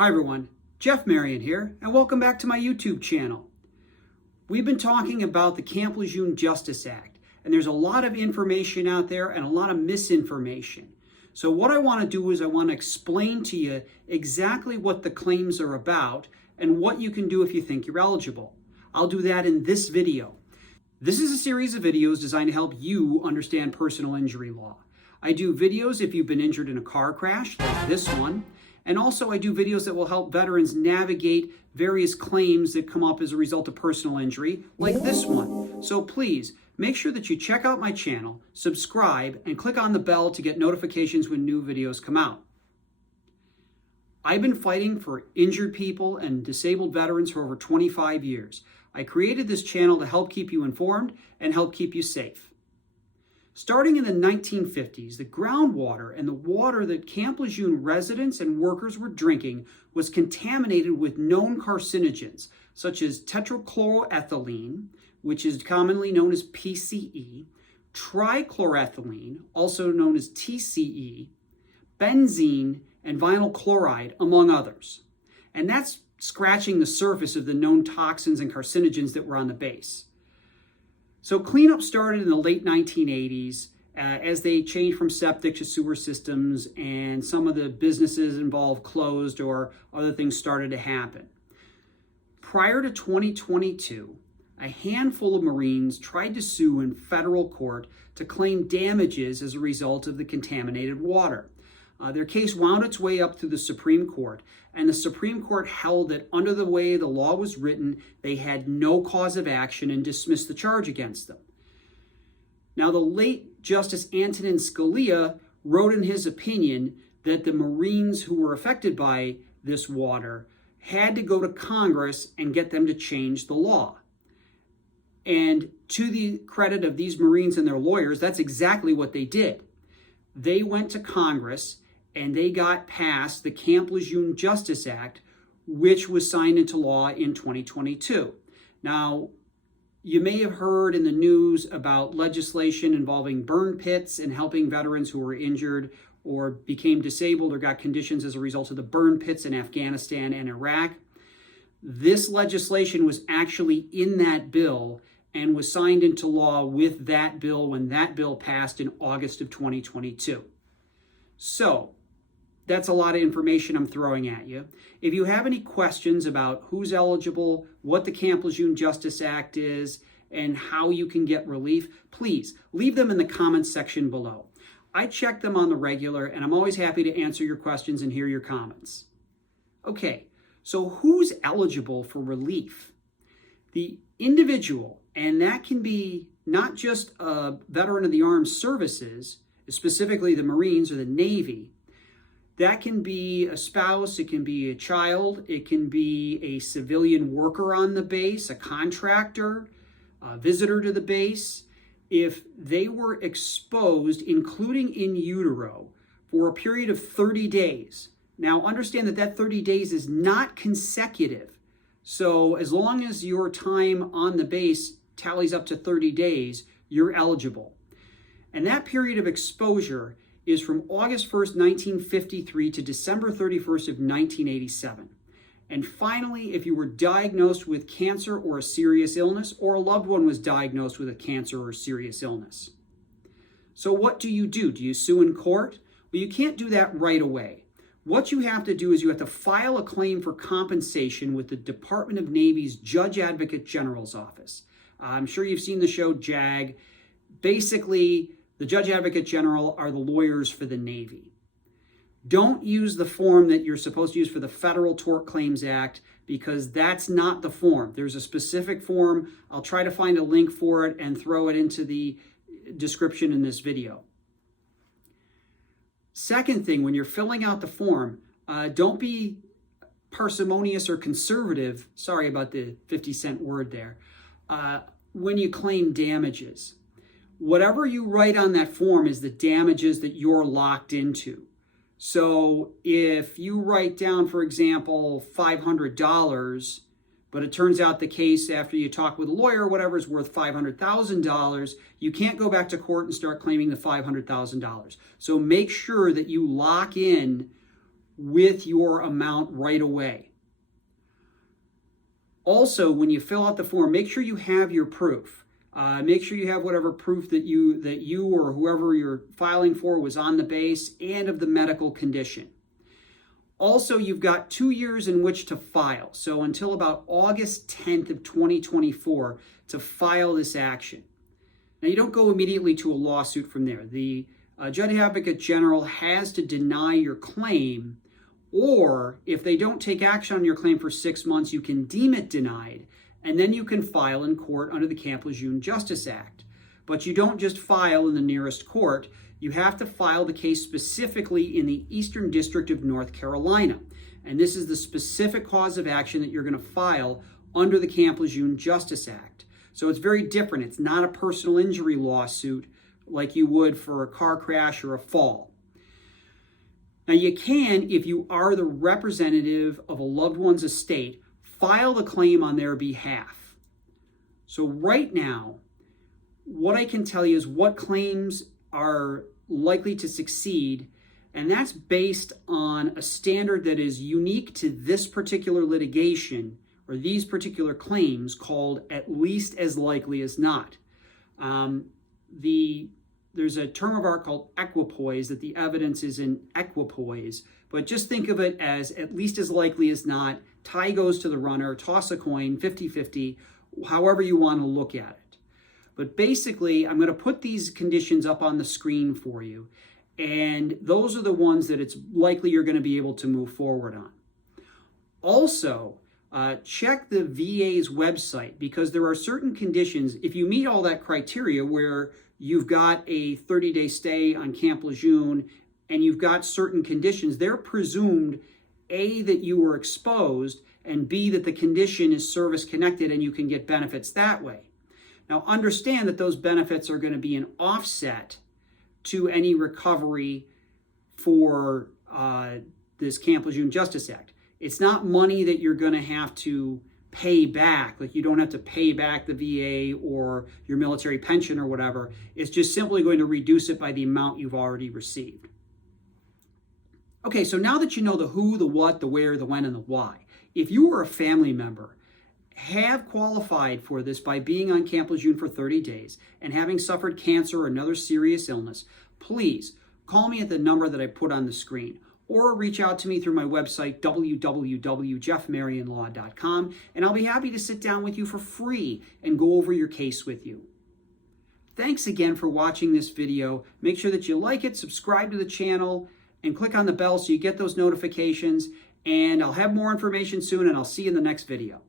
Hi everyone, Jeff Marion here, and welcome back to my YouTube channel. We've been talking about the Camp Lejeune Justice Act, and there's a lot of information out there and a lot of misinformation. So what I want to do is I want to explain to you exactly what the claims are about and what you can do if you think you're eligible. I'll do that in this video. This is a series of videos designed to help you understand personal injury law. I do videos if you've been injured in a car crash, like this one. And also I do videos that will help veterans navigate various claims that come up as a result of personal injury, like this one. So please, make sure that you check out my channel, subscribe, and click on the bell to get notifications when new videos come out. I've been fighting for injured people and disabled veterans for over 25 years. I created this channel to help keep you informed and help keep you safe. Starting in the 1950s, the groundwater and the water that Camp Lejeune residents and workers were drinking was contaminated with known carcinogens, such as tetrachloroethylene, which is commonly known as PCE, trichloroethylene, also known as TCE, benzene, and vinyl chloride, among others. And that's scratching the surface of the known toxins and carcinogens that were on the base. So cleanup started in the late 1980s as they changed from septic to sewer systems, and some of the businesses involved closed or other things started to happen. Prior to 2022, a handful of Marines tried to sue in federal court to claim damages as a result of the contaminated water. Their case wound its way up through the Supreme Court, and the Supreme Court held that under the way the law was written, they had no cause of action and dismissed the charge against them. Now, the late Justice Antonin Scalia wrote in his opinion that the Marines who were affected by this water had to go to Congress and get them to change the law. And to the credit of these Marines and their lawyers, that's exactly what they did. They went to Congress and they got passed the Camp Lejeune Justice Act, which was signed into law in 2022. Now, you may have heard in the news about legislation involving burn pits and helping veterans who were injured or became disabled or got conditions as a result of the burn pits in Afghanistan and Iraq. This legislation was actually in that bill and was signed into law with that bill when that bill passed in August of 2022. So, that's a lot of information I'm throwing at you. If you have any questions about who's eligible, what the Camp Lejeune Justice Act is, and how you can get relief, please leave them in the comments section below. I check them on the regular, and I'm always happy to answer your questions and hear your comments. Okay, so who's eligible for relief? The individual, and that can be not just a veteran of the armed services, specifically the Marines or the Navy. That can be a spouse, it can be a child, it can be a civilian worker on the base, a contractor, a visitor to the base. If they were exposed, including in utero, for a period of 30 days. Now, understand that that 30 days is not consecutive. So as long as your time on the base tallies up to 30 days, you're eligible. And that period of exposure is from August 1st, 1953 to December 31st of 1987. And finally, if you were diagnosed with cancer or a serious illness, or a loved one was diagnosed with a cancer or a serious illness. So what do? Do you sue in court? Well, you can't do that right away. What you have to do is you have to file a claim for compensation with the Department of Navy's Judge Advocate General's office. I'm sure you've seen the show JAG. Basically, the Judge Advocate General are the lawyers for the Navy. Don't use the form that you're supposed to use for the Federal Tort Claims Act, because that's not the form. There's a specific form. I'll try to find a link for it and throw it into the description in this video. Second thing, when you're filling out the form, don't be parsimonious or conservative. Sorry about the 50-cent word there. When you claim damages. Whatever you write on that form is the damages that you're locked into. So if you write down, for example, $500, but it turns out the case after you talk with a lawyer or whatever is worth $500,000, you can't go back to court and start claiming the $500,000. So make sure that you lock in with your amount right away. Also, when you fill out the form, make sure you have your proof. Make sure you have whatever proof that you or whoever you're filing for was on the base and of the medical condition. Also, you've got 2 years in which to file. So until about August 10th of 2024 to file this action. Now, you don't go immediately to a lawsuit from there. The Judge Advocate General has to deny your claim, or if they don't take action on your claim for 6 months, you can deem it denied, and then you can file in court under the Camp Lejeune Justice Act. But you don't just file in the nearest court. You have to file the case specifically in the Eastern District of North Carolina. And this is the specific cause of action that you're going to file under the Camp Lejeune Justice Act. So it's very different. It's not a personal injury lawsuit like you would for a car crash or a fall. Now you can, if you are the representative of a loved one's estate, file the claim on their behalf. So right now, what I can tell you is what claims are likely to succeed, and that's based on a standard that is unique to this particular litigation or these particular claims called at least as likely as not. There's a term of art called equipoise, that the evidence is in equipoise, but just think of it as at least as likely as not. Tie goes to the runner, toss a coin, 50-50, however you want to look at it. But basically, I'm going to put these conditions up on the screen for you, and those are the ones that it's likely you're going to be able to move forward on. Also, check the VA's website, because there are certain conditions, if you meet all that criteria where you've got a 30-day stay on Camp Lejeune and you've got certain conditions, they're presumed A, that you were exposed, and B, that the condition is service-connected and you can get benefits that way. Now, understand that those benefits are going to be an offset to any recovery for this Camp Lejeune Justice Act. It's not money that you're going to have to pay back. Like, you don't have to pay back the VA or your military pension or whatever. It's just simply going to reduce it by the amount you've already received. Okay, so now that you know the who, the what, the where, the when, and the why, if you or a family member have qualified for this by being on Camp Lejeune for 30 days and having suffered cancer or another serious illness, please call me at the number that I put on the screen, or reach out to me through my website, www.jeffmarionlaw.com, and I'll be happy to sit down with you for free and go over your case with you. Thanks again for watching this video. Make sure that you like it, subscribe to the channel, and click on the bell so you get those notifications. And I'll have more information soon, and I'll see you in the next video.